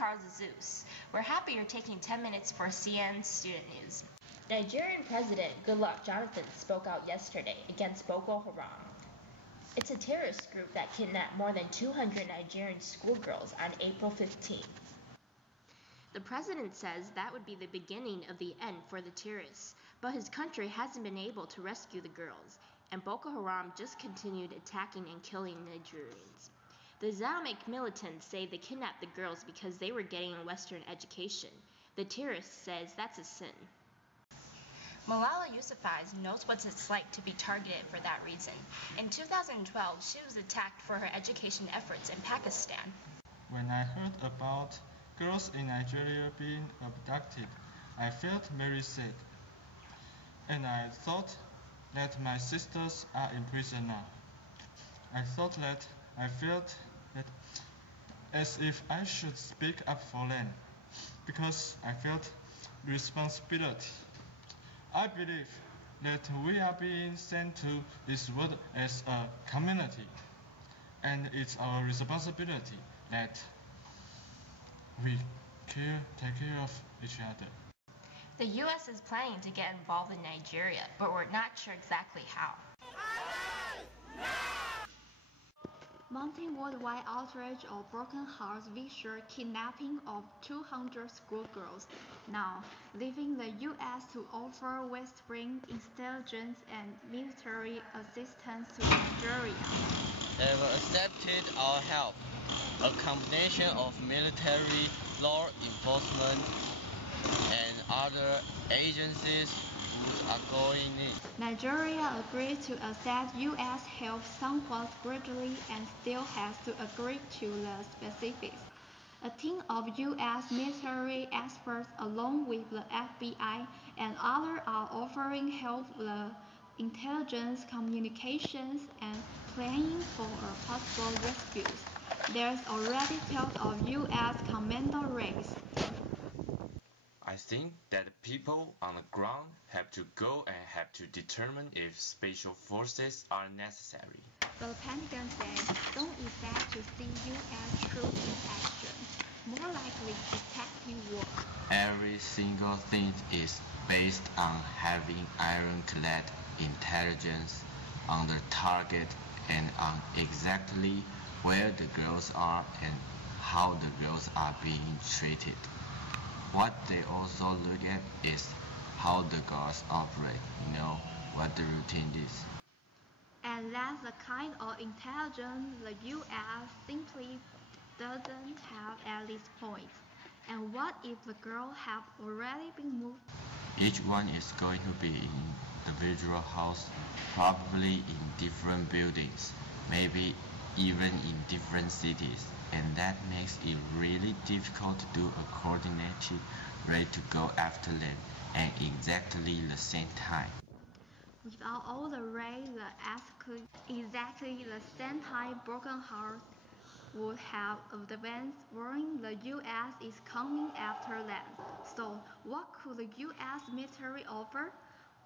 Carl Zeus. We're happy you're taking 10 minutes for CN Student News. Nigerian President Goodluck Jonathan spoke out yesterday against Boko Haram. It's a terrorist group that kidnapped more than 200 Nigerian schoolgirls on April 15. The president says that would be the beginning of the end for the terrorists, but his country hasn't been able to rescue the girls, and Boko Haram just continued attacking and killing Nigerians. The Islamic militants say they kidnapped the girls because they were getting a Western education. The terrorist says that's a sin. Malala Yousafzai knows what it's like to be targeted for that reason. In 2012, she was attacked for her education efforts in Pakistan. When I heard about girls in Nigeria being abducted, I felt very sad. And I thought that my sisters are in prison now. I felt that as if I should speak up for them, because I felt responsibility. I believe that we are being sent to this world as a community, and it's our responsibility that we take care of each other. The U.S. is planning to get involved in Nigeria, but we're not sure exactly how. Mounting worldwide outrage of broken hearts visual kidnapping of 200 schoolgirls, now leaving the U.S. to offer Western intelligence and military assistance to Nigeria. They have accepted our help, a combination of military, law enforcement, and other agencies who are going in. Nigeria agreed to accept U.S. help somewhat gradually and still has to agree to the specifics. A team of U.S. military experts along with the FBI and others are offering help with intelligence, communications, and planning for a possible rescue. There's already talk of U.S. commando raids. I think that people on the ground have to go and have to determine if special forces are necessary. But the Pentagon says don't expect to see U.S. troops in action. More likely detective work. Every single thing is based on having ironclad intelligence on the target and on exactly where the girls are and how the girls are being treated. What they also look at is how the girls operate, what the routine is. And that's the kind of intelligence the U.S. simply doesn't have at this point. And what if the girls have already been moved? Each one is going to be in individual house, probably in different buildings, maybe even in different cities. And that makes it really difficult to do a coordinated raid to go after them at exactly the same time. Without all the raids exactly the same time, broken hearts would have advanced, warning the U.S. is coming after them. So what could the U.S. military offer?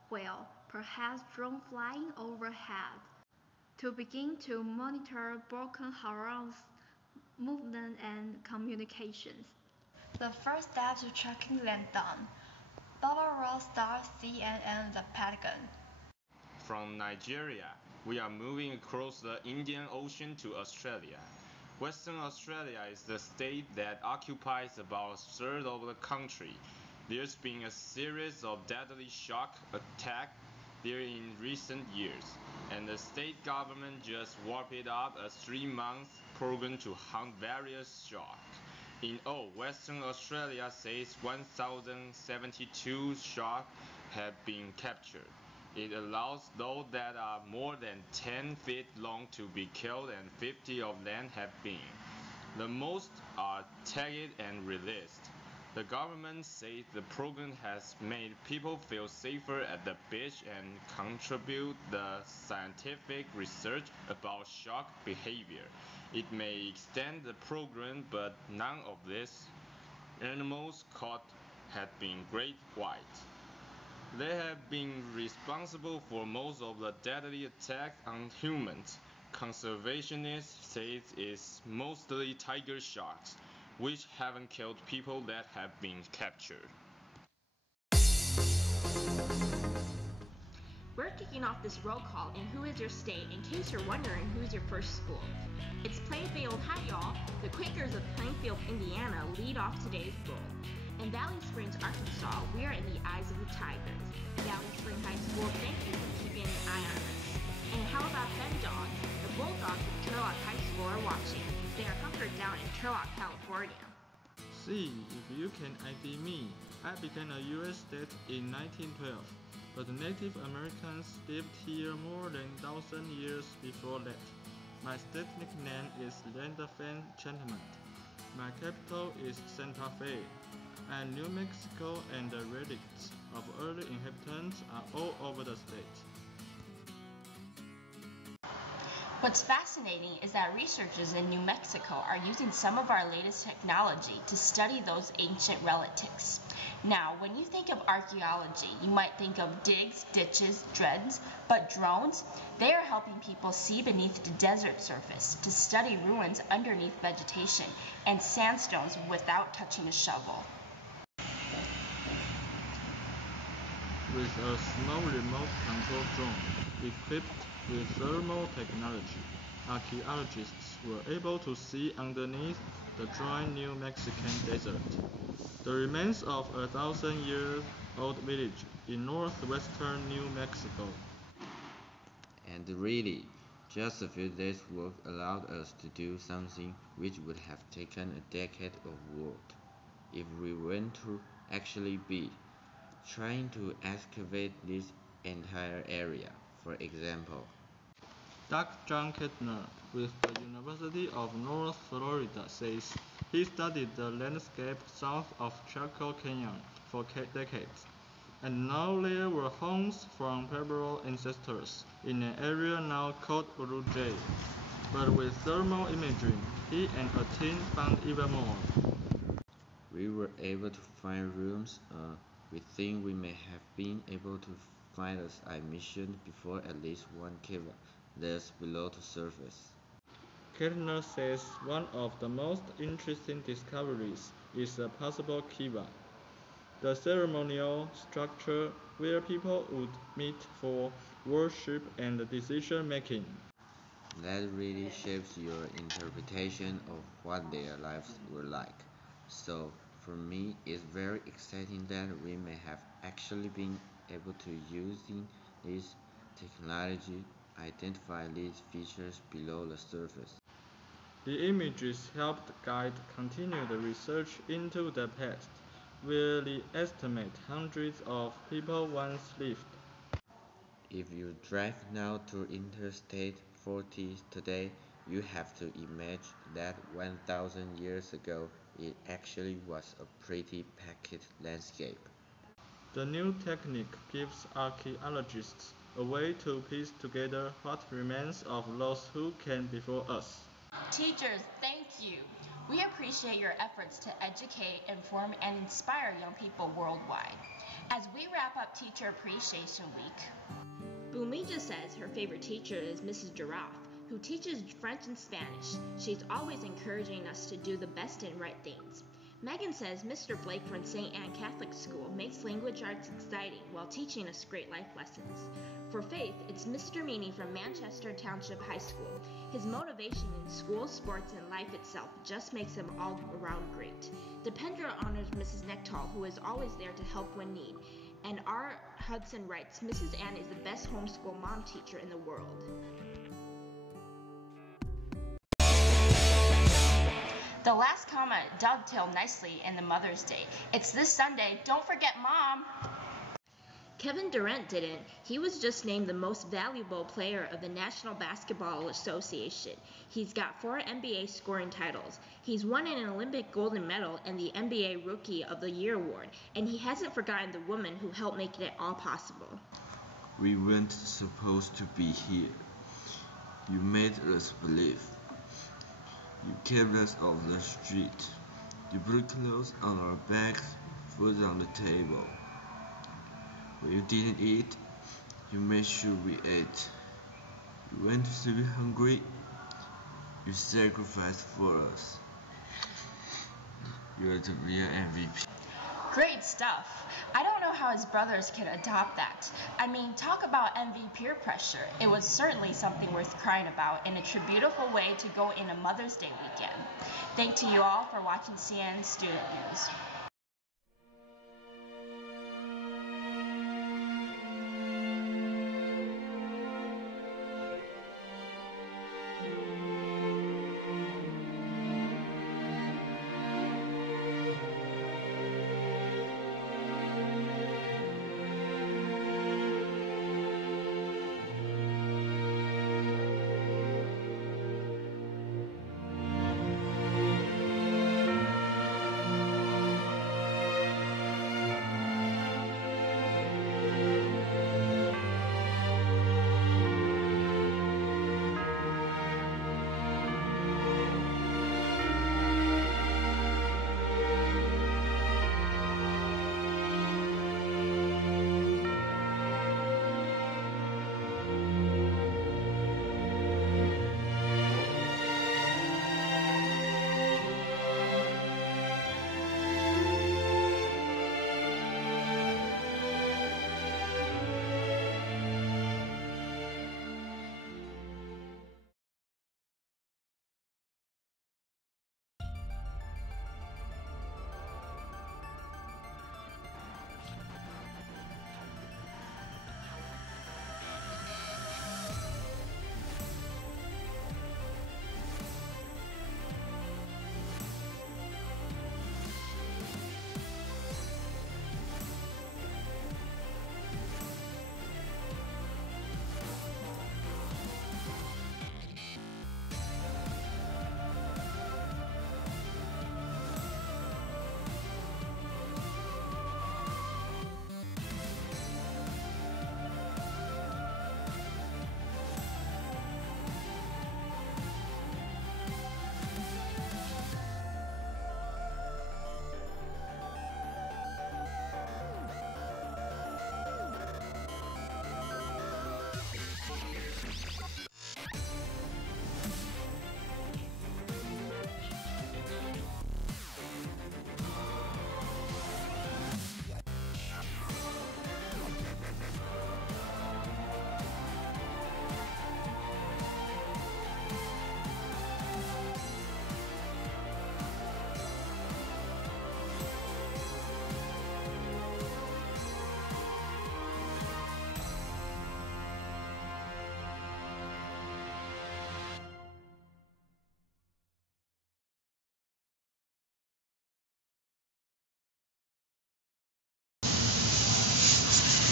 Well, perhaps drone flying overhead to begin to monitor Boko Haram's movement and communications. The first step to tracking them down. Barbara Ross stars CNN The Pentagon. From Nigeria, we are moving across the Indian Ocean to Australia. Western Australia is the state that occupies about a third of the country. There's been a series of deadly shock attacks there in recent years, and the state government just wrapped up a 3-month program to hunt various sharks. In all, Western Australia says 1,072 sharks have been captured. It allows those that are more than 10 feet long to be killed, and 50 of them have been. The most are tagged and released. The government says the program has made people feel safer at the beach and contribute the scientific research about shark behavior. It may extend the program, but none of these animals caught have been great white. They have been responsible for most of the deadly attacks on humans. Conservationists say it's mostly tiger sharks. which haven't killed people that have been captured. We're kicking off this roll call in Who Is Your State in case you're wondering who's your first school. It's Plainfield. Hi y'all! The Quakers of Plainfield, Indiana lead off today's roll. In Valley Springs, Arkansas, we are in the eyes of the tigers. Valley Spring High School, thank you for keeping an eye on us. And how about them dogs? The Bulldogs of Turlock High School are watching. They are hunkered down in Turlock, California. See, if you can ID me, I began a U.S. state in 1912, but Native Americans lived here more than 1,000 years before that. My state nickname is Land-of-Fan Enchantment. My capital is Santa Fe, and New Mexico and the relicts of early inhabitants are all over the state. What's fascinating is that researchers in New Mexico are using some of our latest technology to study those ancient relicts. Now, when you think of archaeology, you might think of digs, ditches, dredges, but drones, they are helping people see beneath the desert surface to study ruins underneath vegetation and sandstones without touching a shovel. With a small remote control drone equipped with thermal technology, archaeologists were able to see underneath the dry New Mexican desert the remains of a 1,000-year-old village in northwestern New Mexico. And really, just a few days' work allowed us to do something which would have taken a decade of work if we went to actually be trying to excavate this entire area. For example, Dr. John Kettner with the University of North Florida says he studied the landscape south of Chaco Canyon for decades, and now there were homes from Pueblo ancestors in an area now called Blue Jay. But with thermal imaging, he and a team found even more. we were able to find rooms we think we may have been able to find as I mentioned before at least 1 kilometers below the surface. Kettner says one of the most interesting discoveries is a possible kiva, the ceremonial structure where people would meet for worship and decision making. That really shapes your interpretation of what their lives were like. So, for me, it's very exciting that we may have actually been able to using this technology identify these features below the surface. The images helped guide continued research into the past, where they estimate hundreds of people once lived. If you drive now to Interstate 40 today, you have to imagine that 1,000 years ago it actually was a pretty packed landscape. The new technique gives archaeologists a way to piece together what remains of those who came before us. Teachers, thank you. We appreciate your efforts to educate, inform, and inspire young people worldwide. As we wrap up Teacher Appreciation Week, Bumija says her favorite teacher is Mrs. Giraffe, who teaches French and Spanish. She's always encouraging us to do the best and right things. Megan says Mr. Blake from St. Anne Catholic School makes language arts exciting while teaching us great life lessons. For Faith, it's Mr. Meany from Manchester Township High School. His motivation in school, sports, and life itself just makes him all around great. Dependra honors Mrs. Nectal, who is always there to help when need. And R. Hudson writes, Mrs. Ann is the best homeschool mom teacher in the world. the last comment dovetailed nicely in the Mother's Day. It's this Sunday. Don't forget Mom. Kevin Durant didn't. He was just named the most valuable player of the National Basketball Association. He's got 4 NBA scoring titles. He's won an Olympic gold medal and the NBA Rookie of the Year award, and he hasn't forgotten the woman who helped make it all possible. We weren't supposed to be here. You made us believe. You kept us off the street. You put clothes on our backs, food on the table. When you didn't eat, you made sure we ate. You went to sleep hungry. You sacrificed for us. You're the real MVP. Great stuff. I don't know how his brothers can adopt that. I mean, talk about MV peer pressure. It was certainly something worth crying about and a beautiful way to go in a Mother's Day weekend. Thank to you all for watching CNN Student News.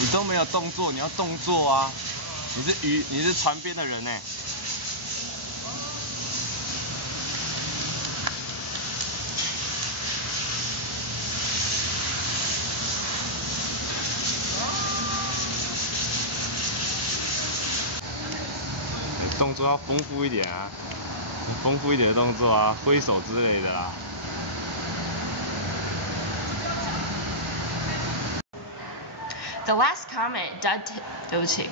你都没有动作，你要动作啊！你是船边的人呢。你动作要丰富一点啊，你丰富一点的动作啊，挥手之类的啦。The last comment,对不起。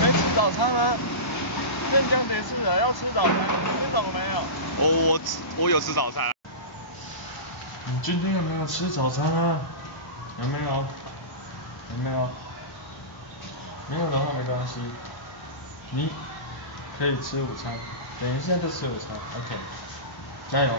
没吃早餐啊？镇江结束了，要吃早餐，吃饱没有？我有吃早餐。你今天有没有吃早餐啊？有没有？有没有？没有的话没关系，你可以吃午餐，等一下就吃午餐 ，OK， 加油。